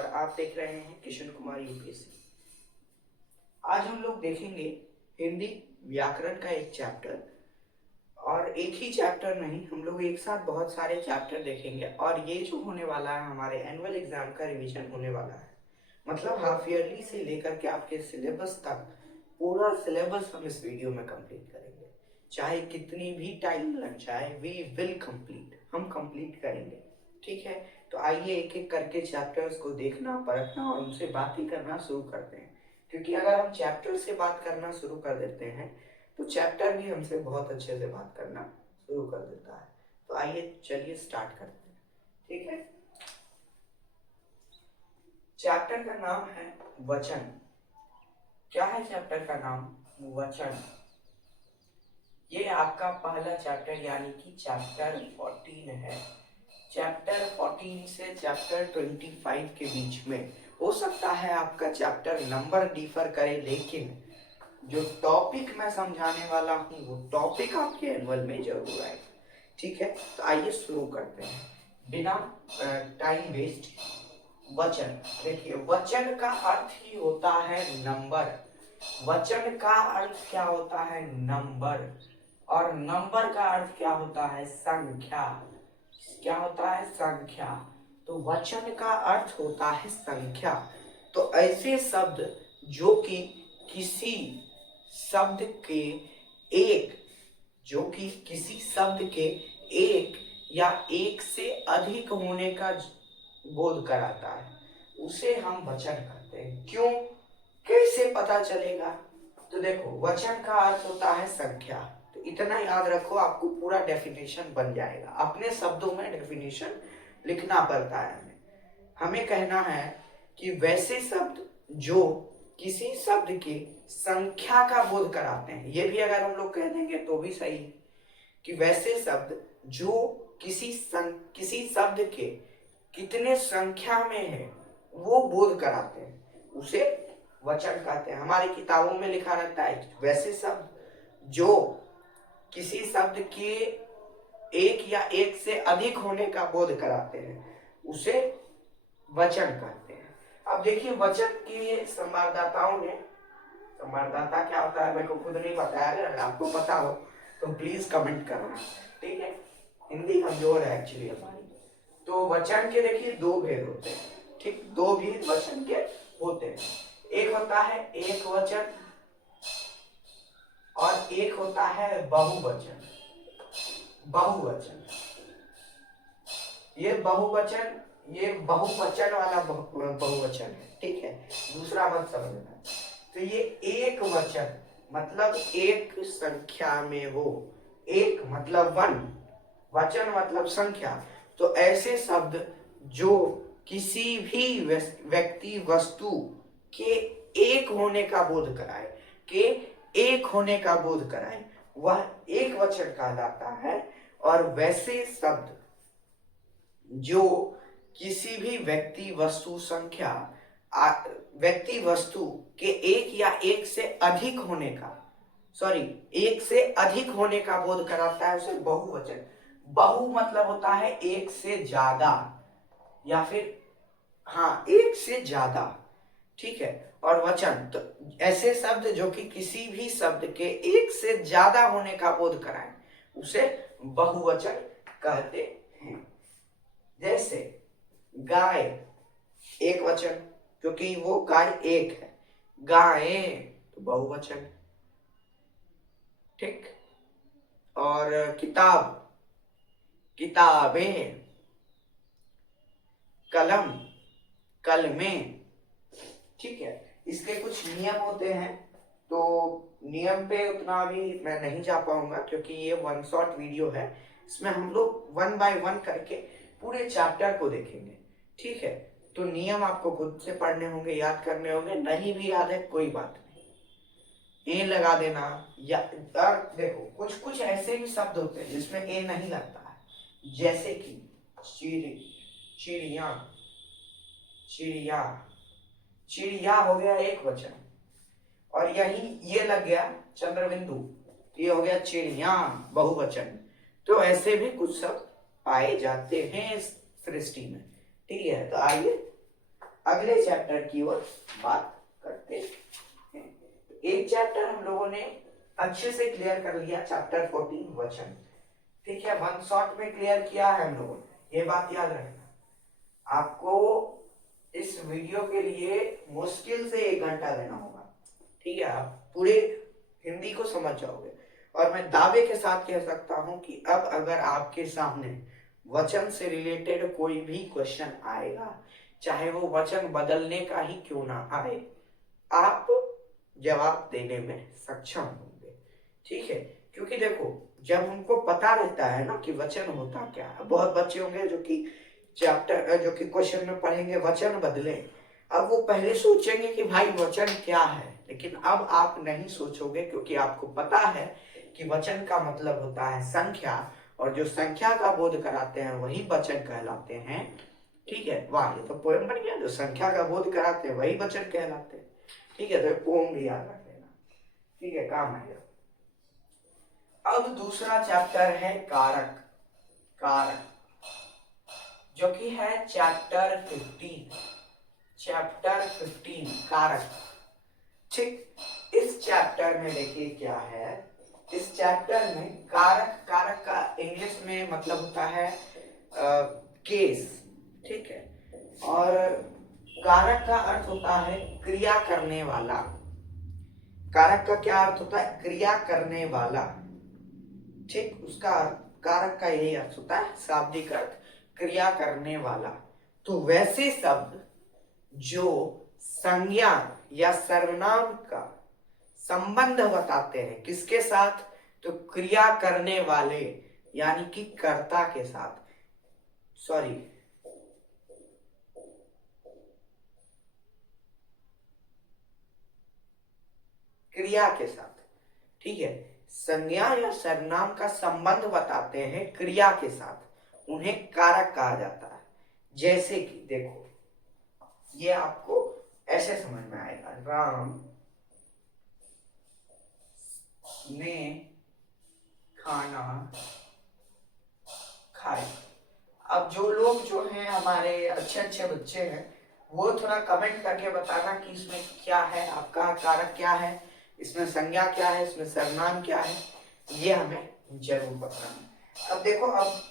और आप देख रहे हैं किशन कुमार यूपीएससी। आज हम लोग देखेंगे हिंदी व्याकरण का एक चैप्टर, और एक ही चैप्टर नहीं, हम लोग एक साथ बहुत सारे चैप्टर देखेंगे। और ये जो होने वाला है हमारे एनुअल एग्जाम का रिवीजन होने वाला है, मतलब हाफ ईयरली से लेकर के आपके सिलेबस तक पूरा सिलेबस हम इस वीडियो में कंप्लीट करेंगे। चाहे कितनी भी टाइम लग जाए, वी विल कंप्लीट, हम कंप्लीट करेंगे। ठीक है, तो आइए एक एक करके चैप्टर्स को देखना, परखना और उनसे बातें करना शुरू करते हैं। क्योंकि अगर हम चैप्टर से बात करना शुरू कर देते हैं तो चैप्टर भी हमसे बहुत अच्छे से बात करना शुरू कर देता है। तो आइए चलिए स्टार्ट करते हैं। ठीक है, चैप्टर का नाम है वचन। क्या है चैप्टर का नाम? वचन। ये आपका पहला चैप्टर यानी कि चैप्टर 14 है। चैप्टर 14 से चैप्टर 25 के बीच में हो सकता है आपका चैप्टर नंबर डिफर करे, लेकिन जो टॉपिक मैं समझाने वाला हूँ वो टॉपिक आपके एनुअल में जरूर आएगा। ठीक है, तो आइए शुरू करते हैं बिना टाइम वेस्ट। वचन, देखिए वचन का अर्थ ही होता है नंबर। वचन का अर्थ क्या होता है? नंबर। और नंबर का अर्थ क्या होता है? संख्या। क्या होता है? संख्या। तो वचन का अर्थ होता है संख्या। तो ऐसे शब्द जो कि किसी शब्द के एक जो कि किसी शब्द के एक या एक से अधिक होने का बोध कराता है, उसे हम वचन कहते हैं। क्यों, कैसे पता चलेगा? तो देखो, वचन का अर्थ होता है संख्या। तो इतना याद रखो, आपको पूरा डेफिनेशन बन जाएगा। अपने शब्दों में डेफिनेशन लिखना पड़ता है हमें कहना है कि वैसे शब्द जो किसी शब्द की संख्या का बोध कराते हैं। ये भी अगर हम लोग कह देंगे तो भी सही है कि वैसे शब्द जो किसी शब्द के कितने संख्या में है वो बोध कराते हैं, उसे वचन कहते हैं। हमारी किताबों में लिखा रहता है वैसे शब्द जो किसी शब्द के एक या एक से अधिक होने का बोध कराते हैं, उसे वचन कहते हैं। अब देखिए, वचन के संवाददाताओं ने, संवाददाता क्या होता है मेरे को खुद नहीं पता है, अगर आपको पता हो तो प्लीज कमेंट करना। ठीक है, हिंदी कमजोर है एक्चुअली हमारी। तो वचन के देखिए दो भेद होते हैं। ठीक, दो भेद वचन के होते हैं। एक होता है एक वचन और एक होता है बहुवचन। बहुवचन, ये बहुवचन, ये बहुवचन वाला बहुवचन है। ठीक है, दूसरा मत समझना। तो ये एक वचन मतलब एक संख्या में हो, एक मतलब वन, वचन मतलब संख्या। तो ऐसे शब्द जो किसी भी व्यक्ति वस्तु के एक होने का बोध कराए, के एक होने का बोध कराए, वह एक वचन कहलाता है। और वैसे शब्द जो किसी भी व्यक्ति वस्तु संख्या, व्यक्ति वस्तु के एक या एक से अधिक होने का, एक से अधिक होने का बोध कराता है, उसे बहुवचन। बहु मतलब होता है एक से ज्यादा, या फिर एक से ज्यादा। ठीक है, और वचन तो ऐसे शब्द जो कि किसी भी शब्द के एक से ज्यादा होने का बोध कराए, उसे बहुवचन कहते हैं। जैसे गाय, एक वचन, क्योंकि वो गाय एक है। गाय तो बहुवचन। ठीक, और किताब, किताबें, कलम, कलमें। ठीक है, इसके कुछ नियम होते हैं, तो नियम पे उतना भी मैं नहीं जा पाऊंगा क्योंकि ये वन शॉट वीडियो है। इसमें हम लोग वन बाय वन करके पूरे चैप्टर को देखेंगे। ठीक है, तो नियम आपको खुद से पढ़ने होंगे, याद करने होंगे। नहीं भी याद है कोई बात नहीं, ए लगा देना। या देखो, कुछ कुछ ऐसे भी शब्द होते हैं जिसमें ए नहीं लगता है, जैसे कि चिड़िया, चिड़िया, चिड़िया हो गया एक वचन, और यही ये लग गया चंद्रबिंदु, ये हो गया चिड़िया, बहुवचन। तो ऐसे भी कुछ शब्द पाए जाते हैं इस सृष्टि में। ठीक है, तो आइए अगले चैप्टर की ओर बात करते हैं। एक चैप्टर हम लोगों ने अच्छे से क्लियर कर लिया, चैप्टर 14 वचन, ठीक है, वन शॉट में क्लियर किया है हम लोगों ने, ये बात याद रखना। आपको इस वीडियो के लिए मुश्किल से 1 घंटा देना होगा, ठीक है, आप पूरे हिंदी को समझ जाओगे। और मैं दावे के साथ कह सकता हूं कि अब अगर आपके सामने वचन से रिलेटेड कोई भी क्वेश्चन आएगा, चाहे वो वचन बदलने का ही क्यों ना आए, आप जवाब देने में सक्षम होंगे, ठीक है। क्योंकि देखो, जब हमको पता रहता है ना कि वचन होता क्या है, बहुत बच्चे होंगे जो कि क्वेश्चन में पढ़ेंगे वचन बदले, अब वो पहले सोचेंगे कि भाई वचन क्या है, लेकिन अब आप नहीं सोचोगे, क्योंकि आपको पता है कि वचन का मतलब होता है संख्या, और जो संख्या का बोध कराते हैं वही वचन कहलाते हैं, ठीक है। वाह, ये तो पोएम बन गया, जो संख्या का बोध कराते हैं वही वचन कहलाते हैं, ठीक है। तो पोएम भी याद रख लेना, ठीक है, काम आएगा। अब दूसरा चैप्टर है कारक, कारक जो कि है चैप्टर 15 कारक, ठीक। इस चैप्टर में देखिए क्या है, इस चैप्टर में कारक, कारक का इंग्लिश में मतलब होता है केस, ठीक है। और कारक का अर्थ होता है क्रिया करने वाला, कारक का क्या अर्थ होता है, क्रिया करने वाला, ठीक। उसका कारक का यही अर्थ होता है, शाब्दिक अर्थ क्रिया करने वाला। तो वैसे शब्द जो संज्ञा या सर्वनाम का संबंध बताते हैं किसके साथ, तो क्रिया करने वाले यानी कि कर्ता के साथ, सॉरी, क्रिया के साथ, ठीक है। संज्ञा या सर्वनाम का संबंध बताते हैं क्रिया के साथ, उन्हें कारक कहा जाता है। जैसे कि देखो, ये आपको ऐसे समझ में आएगा, राम ने खाना खाया। अब जो लोग जो हैं हमारे अच्छे अच्छे बच्चे हैं, वो थोड़ा कमेंट करके बताना कि इसमें क्या है, आपका कारक क्या है, इसमें संज्ञा क्या है, इसमें सर्वनाम क्या है, ये हमें जरूर बताना। अब देखो, अब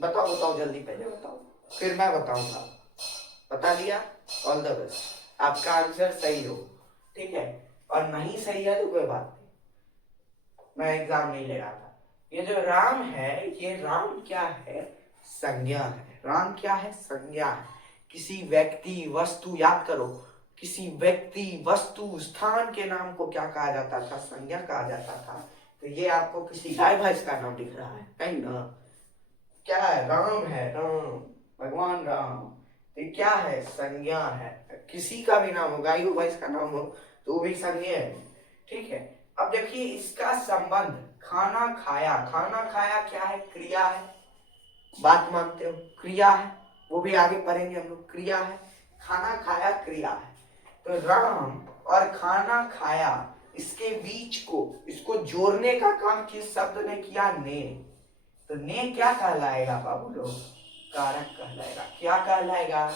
बताओ बताओ जल्दी, पहले बताओ फिर मैं बताऊंगा। बता दिया, ऑल द बेस्ट, आपका आंसर सही हो, ठीक है। और नहीं सही है तो कोई बात नहीं, मैं एग्जाम नहीं ले रहा था। ये जो राम है, ये राम क्या है, संज्ञा है। राम क्या है, संज्ञा है। किसी व्यक्ति वस्तु, याद करो, किसी व्यक्ति वस्तु स्थान के नाम को क्या कहा जाता था, संज्ञा कहा जाता था। तो ये आपको किसी गाय भैंस का नाम दिख रहा है, नहीं ना, क्या है, राम है, राम, भगवान राम, तो क्या है, संज्ञा है। किसी का भी नाम हो, गाय हो भैंस का नाम हो, तो वो भी संज्ञा है, ठीक है। अब देखिए इसका संबंध, खाना खाया, खाना खाया क्या है, क्रिया है, बात मानते हो, क्रिया है, वो भी आगे पढ़ेंगे हम लोग, क्रिया है, खाना खाया क्रिया है। तो राम और खाना खाया, इसके बीच को, इसको जोड़ने का काम किस शब्द ने किया, ने। तो ने क्या कहलाएगा बाबू लोग, कारक कहलाएगा। क्या कहलाएगा,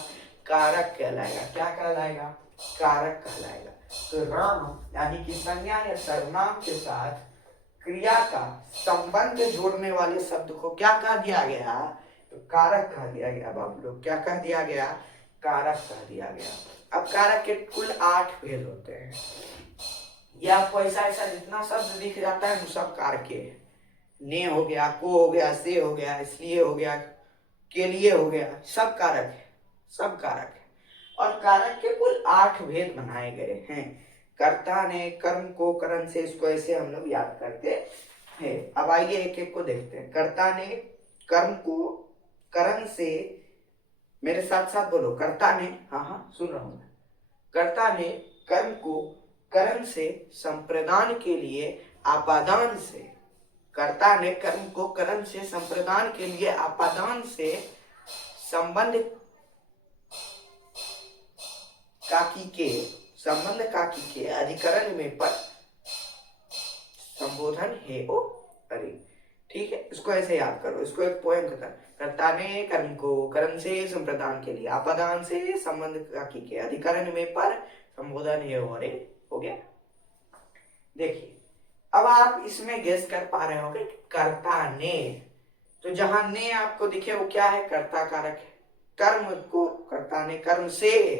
कारक कहलाएगा। क्या कहलाएगा, कारक कहलाएगा। तो राम यानी कि संज्ञा या सर्वनाम के साथ क्रिया का संबंध जोड़ने वाले शब्द को क्या कह दिया गया, तो कारक कह दिया गया बाबू लोग। क्या कह दिया गया, कारक कह दिया गया। अब कारक के कुल 8 भेद होते हैं, ये आपको ऐसा ऐसा जितना शब्द दिख जाता है वो सब कारक है। ने हो गया, को हो गया, से हो गया, इसलिए हो गया, के लिए हो गया, सब कारक है, सब कारक है। और कारक के कुल 8 भेद बनाए गए हैं। कर्ता ने कर्म को करण से, इसको ऐसे हम लोग याद करते हैं। अब आइए एक एक को देखते हैं। कर्ता ने कर्म को करण से, मेरे साथ साथ बोलो, कर्ता ने, हाँ हाँ सुन रहा हूं मैं, कर्ता ने कर्म को करण से संप्रदान के लिए आपादान से, कर्ता ने कर्म को करण से संप्रदान के लिए आपादान से संबंध काकी के अधिकरण में पर संबोधन है ओ अरे, ठीक है, इसको ऐसे याद करो, इसको एक पोएम के तरह। कर्ता ने कर्म को कर्म से संप्रदान के लिए, आपादान से संबंध का के अधिकरण में पर संबोधन ये हो गया। देखिए अब आप इसमें गेस कर पा रहे होंगे कर्ता ने, तो जहां ने आपको दिखे वो क्या है, कर्ता कारक है। कर्म को कर्ता ने कर्म से,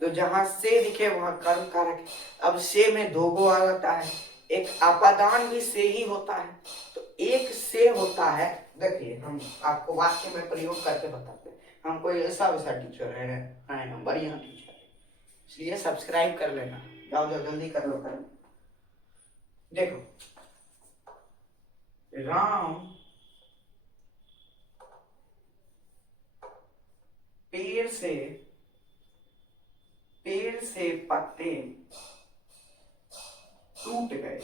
तो जहां से दिखे वहां कर्म कारक है। अब से में दो गो आ जाता है, एक आपादान भी से ही होता है, तो एक से होता है। देखिए हम आपको वाक्य में प्रयोग करके बताते हैं, हम कोई ऐसा वैसा टीचर है ना, बढ़िया टीचर, इसलिए सब्सक्राइब कर लेना, जाओ जाओ जल्दी कर लो कर। देखो राम पेड़ से पत्ते टूट गए,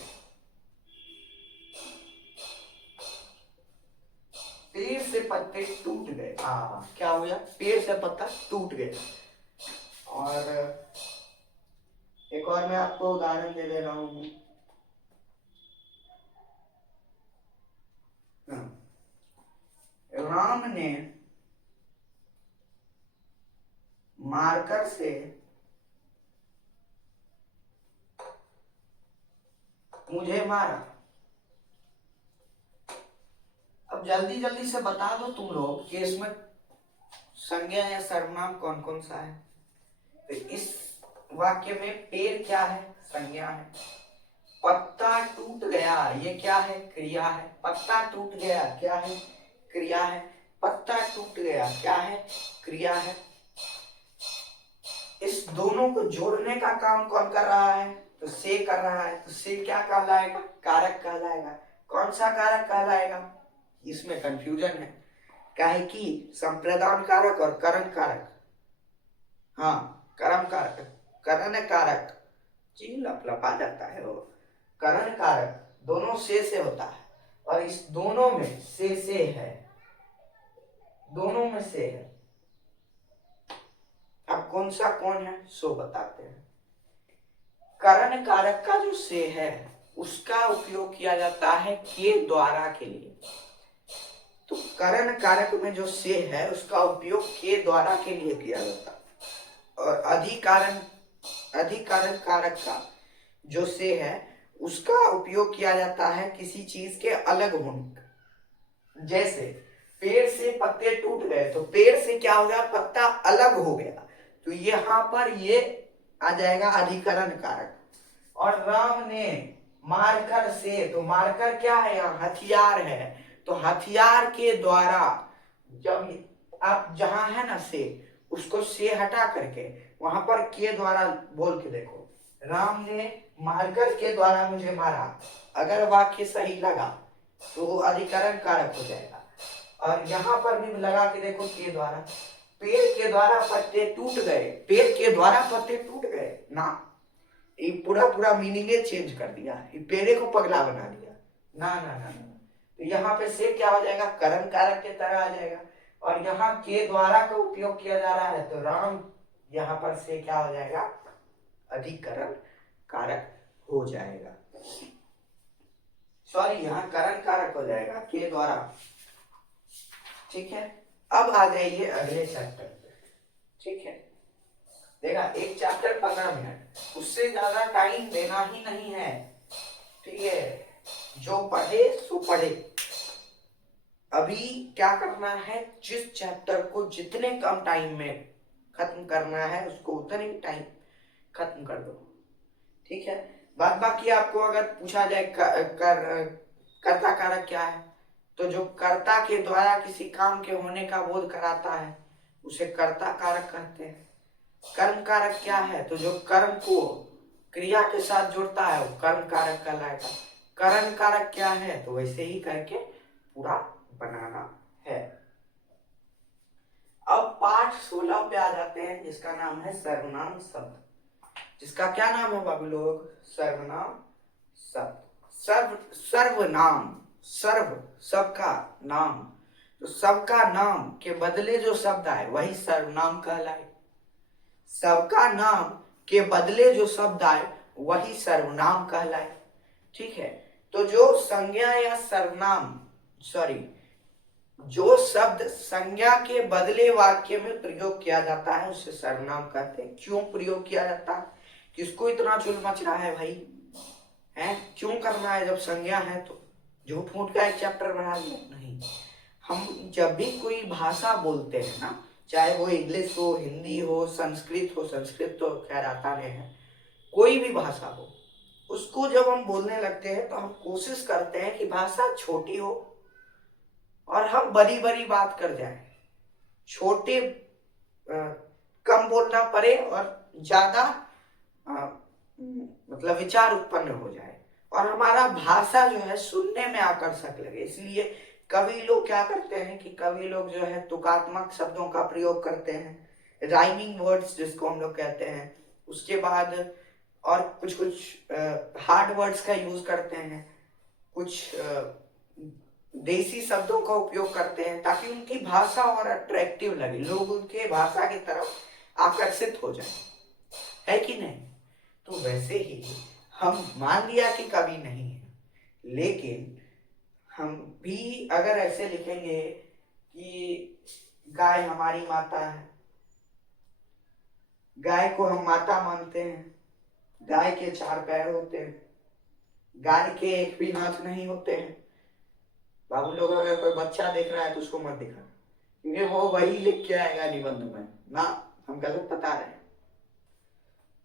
पेड़ से पत्ते टूट गए। क्या हो गया, पेड़ से पत्ता टूट गए। और एक और मैं आपको उदाहरण दे रहा हूं। राम ने मार्कर से मुझे मारा। अब जल्दी जल्दी से बता दो तुम लोग कि इसमें संज्ञा या सर्वनाम कौन कौन सा है। तो इस वाक्य में पेड़ क्या है, संज्ञा है। पत्ता टूट गया ये क्या है, क्रिया है। पत्ता टूट गया क्या है, क्रिया है। पत्ता टूट गया क्या है, क्रिया है। इस दोनों को जोड़ने का काम कौन कर रहा है, तो से कर रहा है। तो से क्या कहलाएगा, कारक कहलाएगा। कौन सा कारक कहलाएगा, इसमें कंफ्यूजन है, काहे कि संप्रदान कारक और करण कारक, हाँ कर्म कारक, करण कारक जी लपलपा जाता है वो। करण कारक दोनों से होता है, और इस दोनों में से है, दोनों में से है। अब कौन सा कौन है सो बताते हैं। करण कारक का जो से है उसका उपयोग किया जाता है के द्वारा के लिए। तो करण कारक में जो से है उसका उपयोग के द्वारा के लिए किया जाता है। और अधिकरण कारक का जो से है उसका उपयोग किया जाता है किसी चीज के अलग होने। जैसे पेड़ से पत्ते टूट गए, तो पेड़ से क्या हो गया, पत्ता अलग हो गया, तो यहाँ पर ये आ जाएगा अधिकरण कारक। और राम ने मारकर से, तो मारकर क्या है, यहाँ हथियार है, तो हथियार के द्वारा, जब आप जहां है ना से, उसको से हटा करके वहां पर के द्वारा बोल के देखो, राम ने मारकर के द्वारा मुझे मारा, अगर वाक्य सही लगा तो वो अधिकरण कारक हो जाएगा। और यहाँ पर भी लगा के देखो के द्वारा, पेड़ के द्वारा पत्ते टूट गए, पेड़ के द्वारा पत्ते टूट गए ना, ये पूरा मीनिंग चेंज कर दिया, ये पेड़े को पगला बना दिया ना ना ना ना। तो यहाँ पे से क्या हो जाएगा, कर्म कारक के तरह आ जाएगा। और यहाँ के द्वारा का उपयोग किया जा रहा है, तो राम यहाँ पर से क्या हो जाएगा, अधिकरण कारक हो जाएगा। सॉरी, यहाँ करण कारक हो जाएगा के द्वारा। ठीक है, अब आ जाइए अगले चैप्टर पे। ठीक है, देखा एक चैप्टर 15 मिनट, उससे ज्यादा टाइम देना ही नहीं है। ठीक है, जो पढ़े सो पढ़े। अभी क्या करना है, जिस चैप्टर को जितने कम टाइम में खत्म करना है उसको उतने टाइम खत्म कर दो। ठीक है, बाद बाकी आपको अगर पूछा जाए कर्ता कारक क्या है, तो जो कर्ता के द्वारा किसी काम के होने का बोध कराता है उसे कर्ता कारक कहते हैं। कर्म कारक क्या है, तो जो कर्म को क्रिया के साथ जोड़ता है वो कर्म कारक कहलाएगा। करण कारक क्या है, तो वैसे ही करके पूरा बनाना है। अब पाठ 16 पे आ जाते हैं, जिसका नाम है सर्वनाम शब्द। जिसका क्या नाम है बाबू लोग, सर्वनाम शब्द। सर्वनाम, सर्व सबका नाम, तो सबका नाम के बदले जो शब्द आए वही सर्वनाम कहलाए। सबका नाम के बदले जो शब्द आए वही सर्वनाम कहलाए। ठीक है, तो जो संज्ञा या सर्वनाम, सॉरी, जो शब्द संज्ञा के बदले वाक्य में प्रयोग किया जाता है उसे सर्वनाम कहते हैं। क्यों प्रयोग किया जाता है? किसको इतना चुल मच रहा है भाई? है क्यों करना है जब संज्ञा है तो? झूठ मूठ का एक चैप्टर बढ़ा दिया? नहीं, हम जब भी कोई भाषा बोलते हैं ना, चाहे वो इंग्लिश हो, हिंदी हो, संस्कृत हो, संस्कृत तो खैर आता नहीं है, कोई भी भाषा हो, उसको जब हम बोलने लगते हैं तो हम कोशिश करते हैं कि भाषा छोटी हो और हम बड़ी बड़ी बात कर जाए, छोटे कम बोलना पड़े और ज्यादा मतलब विचार उत्पन्न हो जाए और हमारा भाषा जो है सुनने में आकर्षक लगे। इसलिए कवि लोग क्या करते हैं कि कवि लोग जो है तुकात्मक शब्दों का प्रयोग करते हैं, राइमिंग वर्ड्स जिसको हम लोग कहते हैं। उसके बाद और कुछ कुछ हार्ड वर्ड्स का यूज करते हैं, कुछ देसी शब्दों का उपयोग करते हैं ताकि उनकी भाषा और अट्रैक्टिव लगे, लोग उनके भाषा की तरफ आकर्षित हो जाए, है कि नहीं? तो वैसे ही हम मान लिया कि कवि नहीं है, लेकिन हम भी अगर ऐसे लिखेंगे कि गाय हमारी माता है, गाय को हम माता मानते हैं, गाय के 4 पैर होते हैं, गाय के एक भी हाथ नहीं होते हैं। बाबू लोग अगर कोई बच्चा देख रहा है तो उसको मत दिखाना, क्योंकि वो वही लिख के आएगा निबंध में ना, हम गलत बता रहे हैं।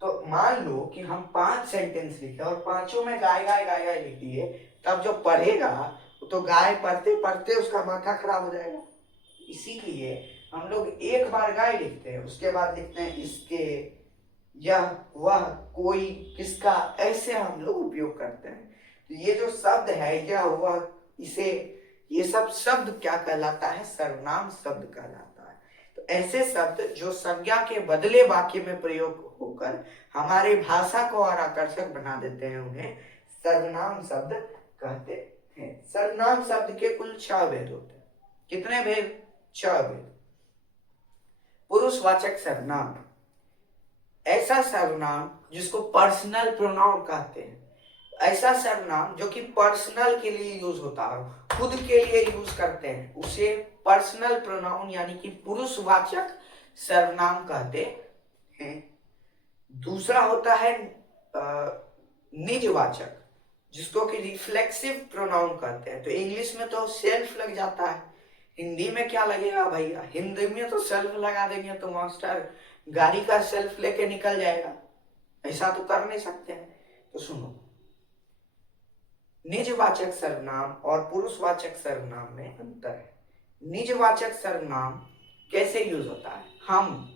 तो मान लो कि हम 5 सेंटेंस लिखे और पांचों में गाय गाय गाय गाय लिख दिए, तब जो पढ़ेगा तो गाय पढ़ते पढ़ते उसका माथा खराब हो जाएगा। इसीलिए हम लोग एक बार गाय लिखते हैं, उसके बाद लिखते हैं इसके, यह, वह, कोई, किसका, ऐसे हम लोग उपयोग करते हैं। तो ये जो शब्द है यह, वह, इसे, ये सब शब्द क्या कहलाता है? सर्वनाम शब्द कहलाता है। तो ऐसे शब्द जो संज्ञा के बदले वाक्य में प्रयोग होकर हमारे भाषा को और आकर्षक बना देते हैं, उन्हें सर्वनाम शब्द कहते हैं। सर्वनाम शब्द के कुल 6 भेद होते हैं। कितने भेद? 6 भेद। पुरुषवाचक सर्वनाम, ऐसा सर्वनाम जिसको पर्सनल प्रोनाउन कहते हैं। ऐसा सर्वनाम जो कि पर्सनल के लिए यूज होता है, खुद के लिए यूज करते हैं, उसे पर्सनल प्रोनाउन यानी कि पुरुषवाचक सर्वनाम कहते हैं। दूसरा होता है निजवाचक, जिसको कि रिफ्लेक्सिव प्रोनाउन कहते हैं। तो इंग्लिश में तो सेल्फ लग जाता है, हिंदी में क्या लगेगा भैया? हिंदी में तो सेल्फ लगा देंगे तो मास्टर गाड़ी का सेल्फ लेके निकल जाएगा, ऐसा तो कर नहीं सकते हैं। तो सुनो, निजवाचक सर्वनाम और पुरुषवाचक सर्वनाम में अंतर है। निजवाचक सर्वनाम कैसे यूज होता है? हम,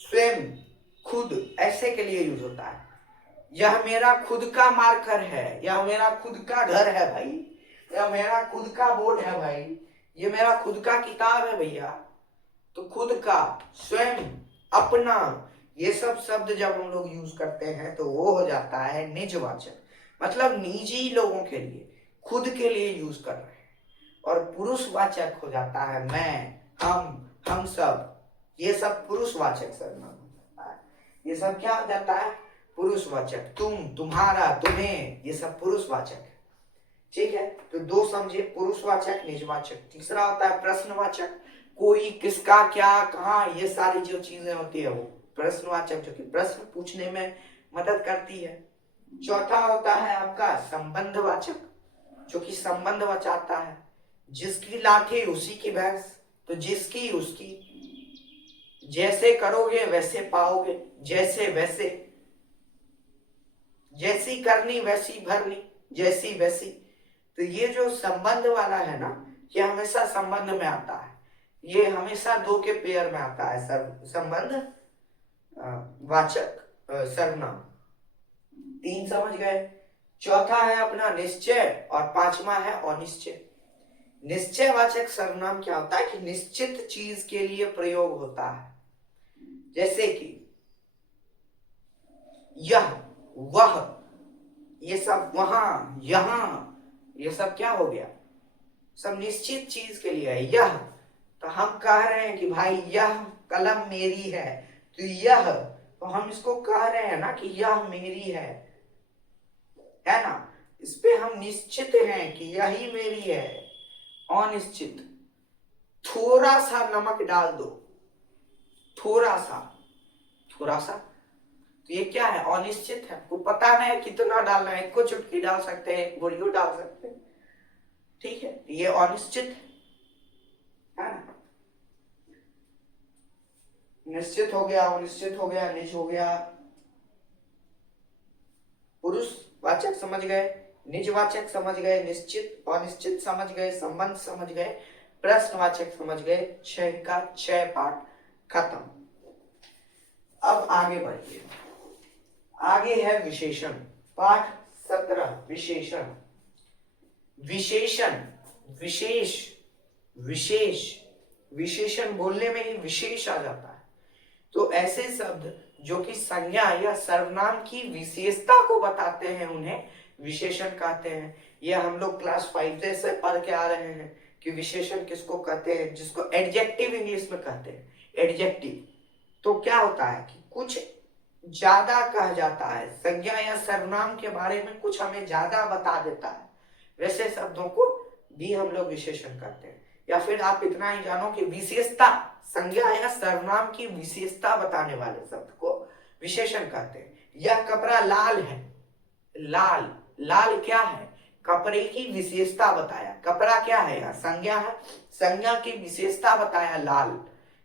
स्वयं, खुद, ऐसे के लिए यूज होता है। यह मेरा खुद का मार्कर है, यह मेरा खुद का घर है भाई, यह मेरा खुद का बोर्ड है भाई, ये मेरा खुद का किताब है भैया। तो खुद का, स्वयं, अपना, ये सब शब्द जब हम लोग यूज करते हैं तो वो हो जाता है निजवाचक, मतलब निजी लोगों के लिए, खुद के लिए यूज कर रहे हैं। और पुरुषवाचक हो जाता है मैं, हम सब, ये सब पुरुषवाचक सर्वनाम हो जाता है। ये सब क्या हो जाता है? पुरुषवाचक। तुम, तुम्हारा, तुम्हें, ये सब पुरुषवाचक है। ठीक है, तो 2 समझे, पुरुषवाचक, निजवाचक। तीसरा होता है प्रश्नवाचक, कोई, किसका, क्या, कहाँ, ये सारी जो चीजें होती है वो प्रश्नवाचक, जो कि प्रश्न पूछने में मदद करती है। चौथा होता है आपका संबंधवाचक, जो कि संबंध बचाता है, जिसकी लाठी उसी की भैंस, तो जिसकी उसकी, जैसे करोगे वैसे पाओगे, जैसे वैसे, जैसी करनी वैसी भरनी, जैसी वैसी। तो ये जो संबंध वाला है ना, ये हमेशा संबंध में आता है, ये हमेशा 2 के पेयर में आता है, संबंध वाचक सर्वनाम। 3 समझ गए। चौथा है अपना निश्चय और 5वां है अनिश्चय। निश्चयवाचक सर्वनाम क्या होता है कि निश्चित चीज के लिए प्रयोग होता है, जैसे कि यह, वह, ये सब, वहां, यहां, ये सब क्या हो गया? सब निश्चित चीज के लिए है। यह, तो हम कह रहे हैं कि भाई यह कलम मेरी है, तो यह, तो हम इसको कह रहे हैं ना कि यह मेरी है ना। इस पे हम निश्चित हैं कि यही मेरी है। अनिश्चित, थोड़ा सा नमक डाल दो, थोड़ा सा, थोड़ा सा, तो ये क्या है? अनिश्चित है। आपको पता नहीं है कितना डालना है, को चुटकी डाल सकते हैं, एक बुरियो डाल सकते हैं, ठीक है, ये अनिश्चित है ना। निश्चित हो गया, अनिश्चित हो गया, निज हो गया। पुरुष वाचक समझ गए, निजवाचक समझ गए, निश्चित अनिश्चित समझ गए, संबंध समझ गए, प्रश्नवाचक समझ गए। छह का छह पाठ खत्म। अब आगे बढ़िए, आगे है विशेषण, पाठ 17 विशेषण। विशेषण, विशेष, विशेष, विशेषण बोलने में ही विशेष आ जाता है। तो ऐसे शब्द जो कि संज्ञा या सर्वनाम की विशेषता को बताते हैं उन्हें विशेषण कहते हैं। ये हम लोग क्लास 5 से पढ़ के आ रहे हैं कि विशेषण किसको कहते हैं, जिसको एडजेक्टिव इंग्लिश में कहते हैं, एडजेक्टिव। तो क्या होता है कि कुछ ज्यादा कहा जाता है, संज्ञा या सर्वनाम के बारे में कुछ हमें ज्यादा बता देता है, वैसे शब्दों को भी हम लोग विशेषण कहते हैं। या फिर आप इतना ही जानो कि विशेषता, संज्ञा या सर्वनाम की विशेषता बताने वाले शब्द को विशेषण कहते हैं। यह कपड़ा लाल है, लाल, लाल क्या है? कपड़े की विशेषता बताया। कपड़ा क्या है? यह संज्ञा है, संज्ञा की विशेषता बताया लाल,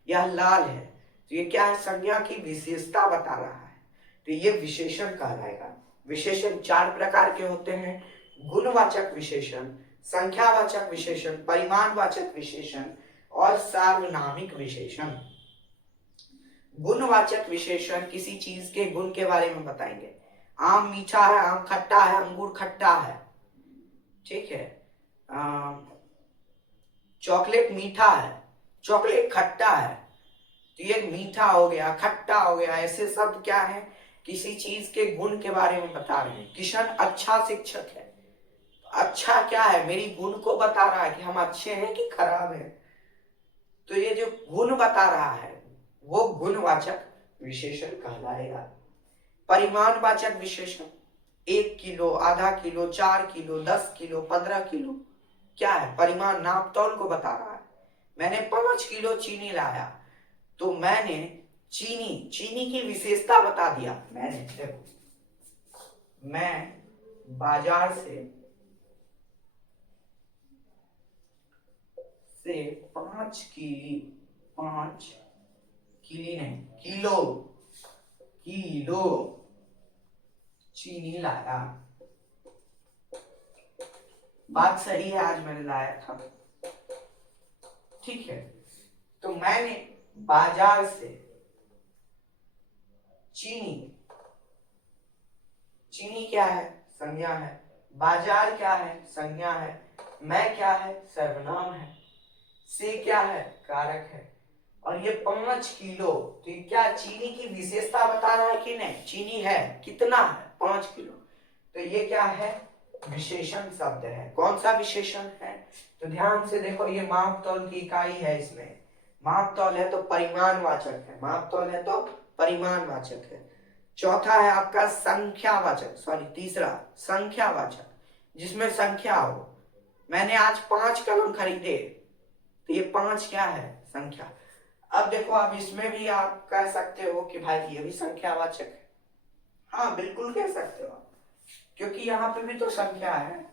यह लाल है, तो ये क्या है? संज्ञा की विशेषता बता रहा है, तो ये विशेषण कहलाएगा। विशेषण चार प्रकार के होते हैं, गुणवाचक विशेषण, संख्यावाचक विशेषण, परिमाणवाचक विशेषण और सार्वनामिक विशेषण। गुणवाचक विशेषण किसी चीज के गुण के बारे में बताएंगे। आम मीठा है, आम खट्टा है, अंगूर खट्टा है, ठीक है। चॉकलेट मीठा है, चॉकलेट खट्टा है, तो ये मीठा हो गया, खट्टा हो गया। ऐसे शब्द क्या है? किसी चीज के गुण के बारे में बता रहे हैं। किशन अच्छा शिक्षक है, अच्छा क्या है? मेरी गुण को बता रहा है कि हम अच्छे हैं कि खराब है। तो ये जो गुण बता रहा है वो गुणवाचक विशेषण कहलाएगा। परिमाणवाचक विशेषण, 1 किलो, आधा किलो, 4 किलो, 10 किलो, 15 किलो, क्या है? परिमाण, नाप तौल को बता रहा है। मैंने 5 किलो चीनी लाया, तो मैंने चीनी, चीनी की विशेषता बता दिया। मैंने, देखो, मैं बाजार से 5 किली नहीं, किलो, किलो चीनी लाया। बात सही है, आज मैंने लाया था, ठीक है। तो मैंने बाजार से चीनी, चीनी क्या है? संज्ञा है। बाजार क्या है? संज्ञा है। मैं क्या है? सर्वनाम है। से क्या है? कारक है। और ये 5 किलो, तो ये क्या चीनी की विशेषता बता रहा है कि नहीं? चीनी है, कितना है? 5 किलो। तो ये क्या है? विशेषण शब्द है। कौन सा विशेषण है? तो ध्यान से देखो, ये माप तौल की इकाई है। इसमें माप तौल है तो परिमाणवाचक है, माप तौल है तो परिमाणवाचक है। चौथा है आपका संख्यावाचक, सॉरी तीसरा संख्यावाचक, जिसमें संख्या हो। मैंने आज 5 कलम खरीदे, तो ये 5 क्या है? संख्या। अब देखो, आप इसमें भी आप कह सकते हो कि भाई ये भी संख्यावाचक है। हाँ, बिल्कुल कह सकते हो, क्योंकि यहाँ पे भी तो संख्या है?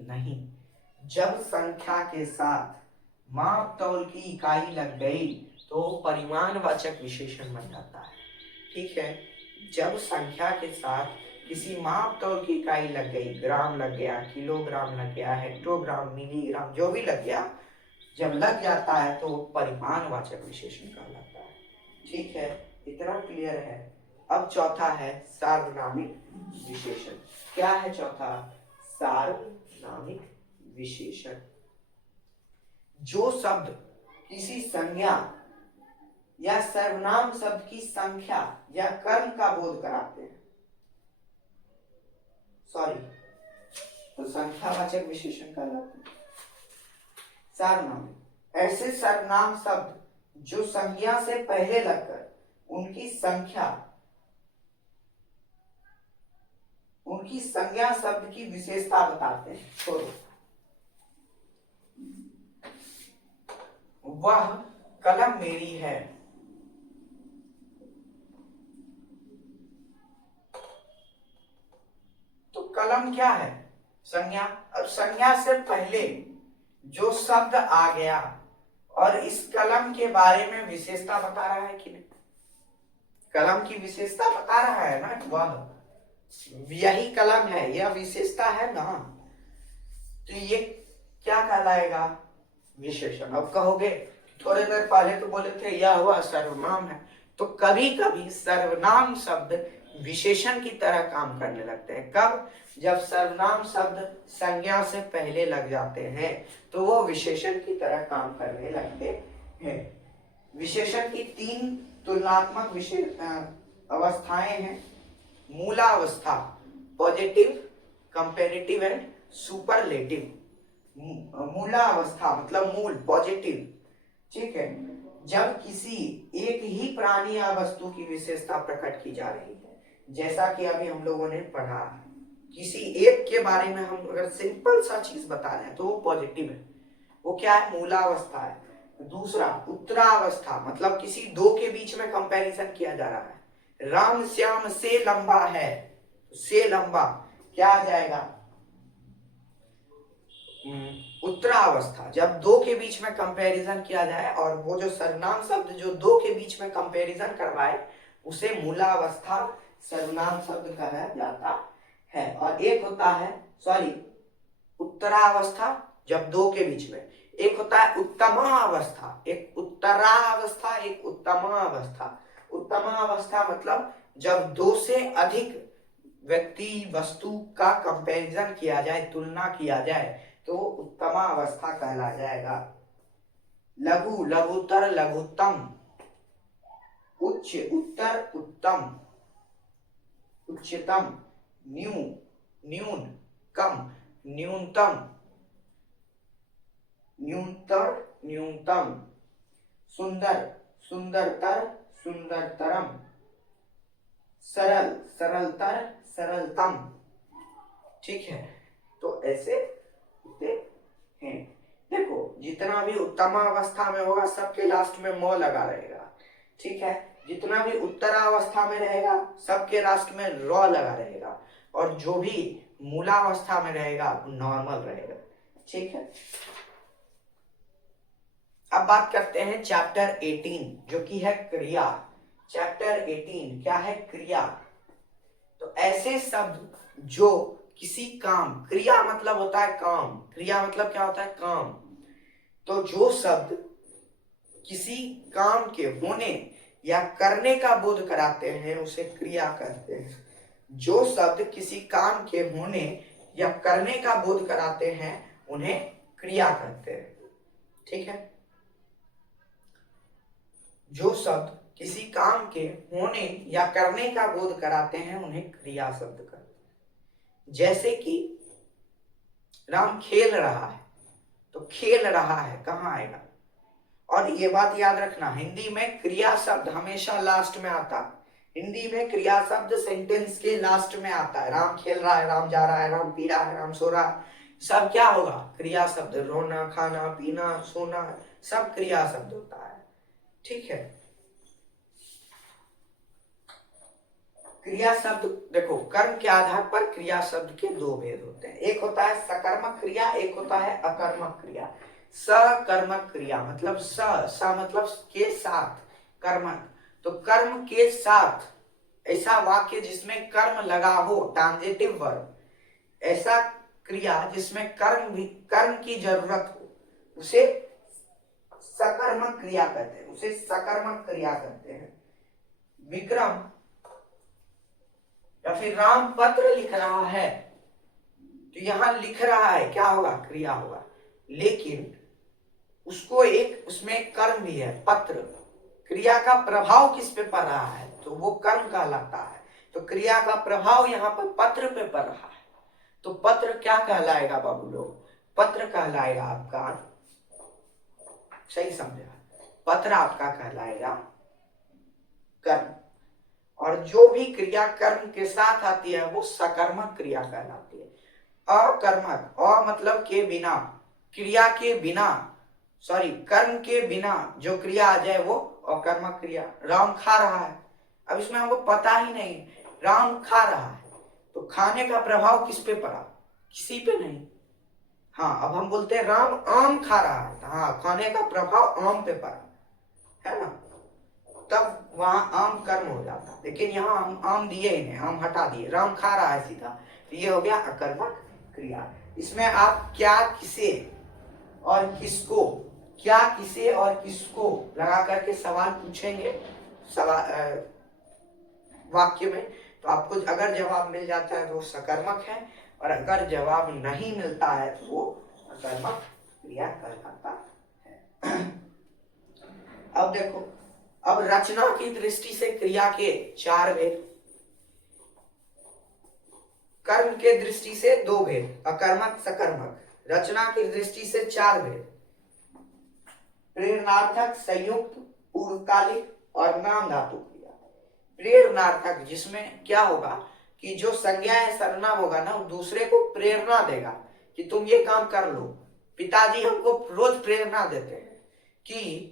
नहीं, जब संख्या के साथ माप तौल की इकाई लग गई तो परिमाणवाचक विशेषण बन जाता है, ठीक है। जब संख्या के साथ किसी माप तौल की इकाई लग गई, ग्राम लग गया, किलोग्राम लग गया, हेक्टोग्राम, मिलीग्राम, जो भी लग गया, जब लग जाता है तो परिमाणवाचक विशेषण कहलाता है, ठीक है। इतना क्लियर है। अब चौथा है सार्वनामिक विशेषण। क्या है चौथा? सार्वनामिक विशेषण, जो शब्द किसी संज्ञा या सर्वनाम शब्द की संख्या या कर्म का बोध कराते हैं, सॉरी, तो संख्यावाचक विशेषण कहलाते हैं। सर्वनाम, ऐसे सर्वनाम शब्द जो संज्ञा से पहले लगकर उनकी संख्या उनकी संज्ञा शब्द की विशेषता बताते हैं। छोड़ो, वह कलम मेरी है। तो कलम क्या है? संज्ञा। अब संज्ञा से पहले जो शब्द आ गया और इस कलम के बारे में विशेषता बता रहा है कि नहीं? कलम की विशेषता बता रहा है ना, वह यही कलम है, यह विशेषता है ना। तो ये क्या कहलाएगा? विशेषण। अब कहोगे थोड़ी देर पहले तो बोले थे यह हुआ सर्वनाम है। तो कभी कभी सर्वनाम शब्द विशेषण की तरह काम करने लगते हैं। कब? जब सर्वनाम शब्द संज्ञा से पहले लग जाते हैं तो वो विशेषण की तरह काम करने लगते हैं। विशेषण की 3 तुलनात्मक अवस्थाएं हैं। मूलावस्था, पॉजिटिव, कंपैरेटिव एंड सुपरलेटिव। मूलावस्था मतलब मूल, पॉजिटिव, ठीक है, जब किसी एक ही प्राणी या वस्तु की विशेषता प्रकट की जा रही है, जैसा कि अभी हम लोगों ने पढ़ा, किसी एक के बारे में हम अगर सिंपल सा चीज बता रहे हैं तो वो पॉजिटिव है। वो क्या है? मूलावस्था है। दूसरा उत्तरावस्था, मतलब किसी दो के बीच में कंपैरिजन किया जा रहा है। राम श्याम से लंबा है, से लंबा क्या आ जाएगा? उत्तरावस्था, जब दो के बीच में कंपैरिजन किया जाए और वो जो सर्वनाम शब्द जो दो के बीच में कंपैरिजन करवाए उसे मूलावस्था सर्वनाम शब्द कहा जाता है। और एक होता है, सॉरी, उत्तरावस्था जब दो के बीच में, एक होता है उत्तमावस्था, एक उत्तरावस्था, एक उत्तमावस्था। उत्तमावस्था मतलब जब दो से अधिक व्यक्ति वस्तु का कंपैरिजन किया जाए, तुलना किया जाए तो उत्तमावस्था कहला जाएगा। लघु, लघुतर, लघुत्तम, उच्च, उत्तर, उत्तम, उच्चतम, न्यू, न्यून, कम, न्यूनतम, न्यूनतर, न्यूनतम, सुंदर, सुंदरतर, सुंदरतरम, सरल, सरलतर, सरलतम। ठीक है, तो ऐसे होते हैं। देखो जितना भी उत्तमावस्था में होगा सबके लास्ट में म लगा रहेगा, ठीक है। जितना भी उत्तरावस्था में रहेगा सबके लास्ट में र लगा रहेगा, और जो भी मूलावस्था में रहेगा वो नॉर्मल रहेगा, ठीक है। अब बात करते हैं चैप्टर 18 जो कि है क्रिया। चैप्टर 18 क्या है? क्रिया। तो ऐसे शब्द जो किसी काम, क्रिया मतलब होता है काम, क्रिया मतलब क्या होता है? काम। तो जो शब्द किसी काम के होने या करने का बोध कराते हैं उसे क्रिया कहते हैं। जो शब्द किसी काम के होने या करने का बोध कराते हैं उन्हें क्रिया कहते हैं, ठीक है। जो शब्द किसी काम के होने या करने का बोध कराते हैं उन्हें क्रिया शब्द कहते हैं। जैसे कि राम खेल रहा है, तो खेल रहा है कहाँ आएगा? और ये बात याद रखना, हिंदी में क्रिया शब्द हमेशा लास्ट में आता है। हिंदी में क्रिया शब्द सेंटेंस के लास्ट में आता है। राम खेल रहा है, राम जा रहा है, राम पी रहा है, राम सो रहा है, सब क्या होगा? क्रिया शब्द। रोना, खाना, पीना, सोना, सब क्रिया शब्द होता है, ठीक है। क्रिया शब्द देखो, कर्म के आधार पर क्रिया शब्द के दो भेद होते हैं। एक होता है सकर्मक क्रिया, एक होता है अकर्मक क्रिया। सकर्मक क्रिया मतलब स मतलब के साथ, कर्मक तो कर्म के साथ, ऐसा वाक्य जिसमें कर्म लगा हो, ट्रांजिटिव वर्ब, ऐसा क्रिया जिसमें कर्म की जरूरत हो उसे सकर्मक क्रिया कहते हैं, उसे सकर्मक क्रिया कहते हैं। विक्रम या फिर राम पत्र लिख रहा है, तो यहां लिख रहा है क्या होगा? क्रिया होगा। लेकिन उसको एक उसमें कर्म भी है, पत्र। क्रिया का प्रभाव किस पे पड़ रहा है? तो वो कर्म कहलाता है। तो क्रिया का प्रभाव यहाँ पर पत्र पे पड़ रहा है, तो पत्र क्या कहलाएगा बाबू लोग? पत्र कहलाएगा आपका, सही समझा, पत्र आपका कहलाएगा कर्म। और जो भी क्रिया कर्म के साथ आती है वो सकर्मक क्रिया कहलाती है। अकर्मक, अ मतलब के बिना, क्रिया के बिना, सॉरी कर्म के बिना जो क्रिया आ जाए वो अकर्मक क्रिया। राम खा रहा है, अब इसमें हमको पता ही नहीं, राम खा रहा है तो खाने का प्रभाव किस पे पड़ा, किसी पे नहीं। हाँ, अब हम बोलते हैं राम आम खा रहा है, हाँ खाने का प्रभाव आम पे पड़ा, है ना, तब वहां आम कर्म हो जाता। लेकिन यहाँ हम आम दिए ही नहीं, आम हटा दिए, राम खा रहा है सीधा, तो ये हो गया अकर्मक क्रिया। इसमें आप क्या, किसे और किसको, क्या किसे और किसको लगा करके सवाल पूछेंगे सवाल वाक्य में, तो आपको अगर जवाब मिल जाता है तो वो सकर्मक है, और अगर जवाब नहीं मिलता है तो वो अकर्मक क्रिया कहलाता है। अब देखो, अब रचना की दृष्टि से क्रिया के 4 भेद, कर्म के दृष्टि से 2 भेद, अकर्मक सकर्मक। रचना की दृष्टि से 4 भेद, प्रेरणार्थक, संयुक्त, पूर्वकालिक और नाम धातु क्रिया। प्रेरणार्थक जिसमें क्या होगा कि जो संज्ञा या सर्वनाम होगा ना, वो दूसरे को प्रेरणा देगा कि तुम ये काम कर लो। पिताजी हमको रोज प्रेरणा देते हैं कि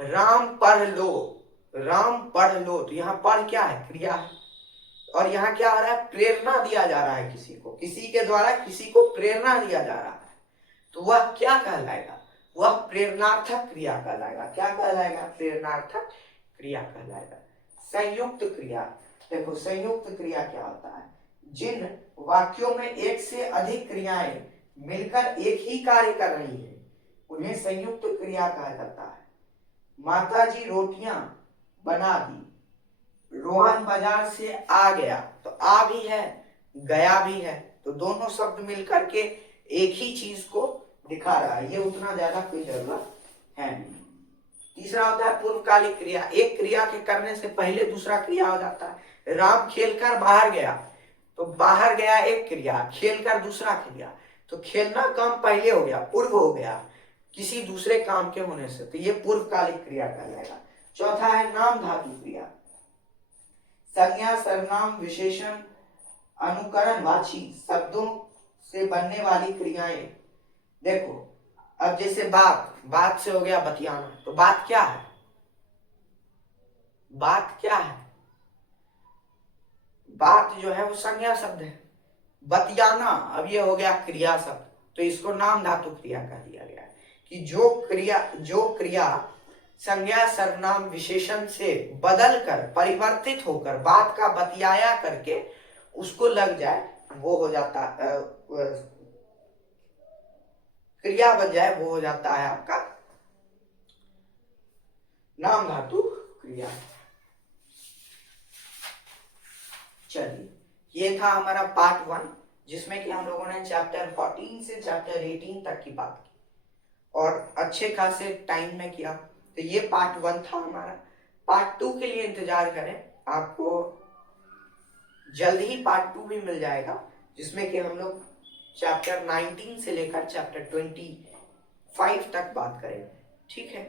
राम पढ़ लो, राम पढ़ लो, तो यहाँ पढ़ क्या है, क्रिया है, और यहाँ क्या हो रहा है, प्रेरणा दिया जा रहा है किसी को, किसी के द्वारा किसी को प्रेरणा दिया जा रहा है, तो वह क्या कहलाएगा, वह प्रेरणार्थक क्रिया कहलाएगा। क्या कहलाएगा, प्रेरणार्थक क्रिया कहलाएगा। संयुक्त क्रिया, देखो संयुक्त क्रिया क्या होता है, जिन वाक्यों में एक से अधिक क्रियाएं मिलकर एक ही कार्य कर रही है उन्हें संयुक्त क्रिया कहा जाता है। माताजी रोटियां बना दी, रोहन बाजार से आ गया, तो आ भी है गया भी है, तो दोनों शब्द मिलकर के एक ही चीज को दिखा रहा है, ये उतना ज्यादा कोई जरूरत है नहीं। तीसरा होता है पूर्वकालिक क्रिया, एक क्रिया के करने से पहले दूसरा क्रिया हो जाता है। राम खेलकर बाहर गया, तो बाहर गया एक क्रिया, खेलकर दूसरा क्रिया, तो खेलना काम पहले हो गया, पूर्व हो गया किसी दूसरे काम के होने से, तो ये पूर्वकालिक क्रिया कहलाएगा। चौथा है नाम धातु क्रिया, संज्ञा सर्वनाम विशेषण अनुकरण वाची शब्दों से बनने वाली क्रियाएं। देखो अब जैसे बात, बात से हो गया बतियाना, तो बात क्या है, बात क्या है, बात जो है वो संज्ञा शब्द है। बतियाना अब ये हो गया क्रिया शब्द, तो इसको नाम धातु क्रिया कह दिया गया है कि जो क्रिया संज्ञा सर्वनाम विशेषण से बदल कर परिवर्तित होकर बात का बतियाया करके उसको लग जाए, वो हो जाता क्रिया बन जाए, वो हो जाता है आपका नाम धातु क्रिया। चलिए, ये था हमारा पार्ट 1, जिसमें कि हम लोगों ने चैप्टर 14 से चैप्टर 18 तक की बात की और अच्छे खासे टाइम में किया। तो ये पार्ट 1 था हमारा। पार्ट 2 के लिए इंतजार करें, आपको जल्द ही पार्ट 2 भी मिल जाएगा, जिसमें कि हम लोग चैप्टर 19 से लेकर चैप्टर 25 तक बात करेंगे। ठीक है,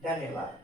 धन्यवाद।